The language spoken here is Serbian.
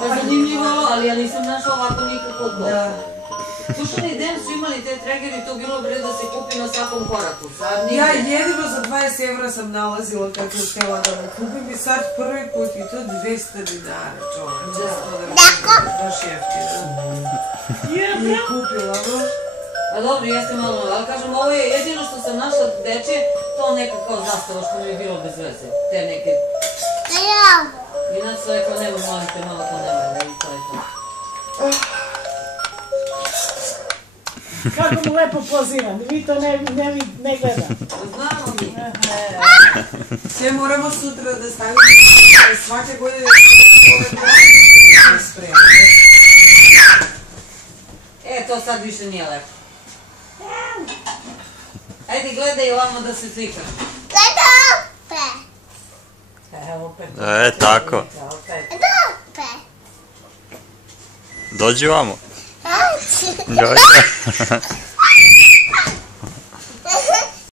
Pa zanimljivo, ali ja nisam našla ovako nikako to. Slušani den su imali te tregeri, to bilo bre da se kupi na svakom koraku. Ja jedino za 20 evra sam nalazila kad sam htjela da me kupim i sad prvi put i to 200 dinara čovječ. Baš jeftino. Nije kupila, baš. A dobro, jeste malo, ali kažem, ovo je jedino što sam našla dečje, to neka kao zastava što mi je bilo bez veze. Te neke... Inače sam rekao, nemoj, molim te, malo to nemoj, i to je to. Kako mu lepo pozivam, vi to ne gledate. Znamo mi. Sve moramo sutra da stavimo svake godine spremno. E, to sad više nije lepo. Ajde, gledaj ovamo da se slikaš. Gledaj opet. Evo opet. Tako. Dođi ovamo. Dođi.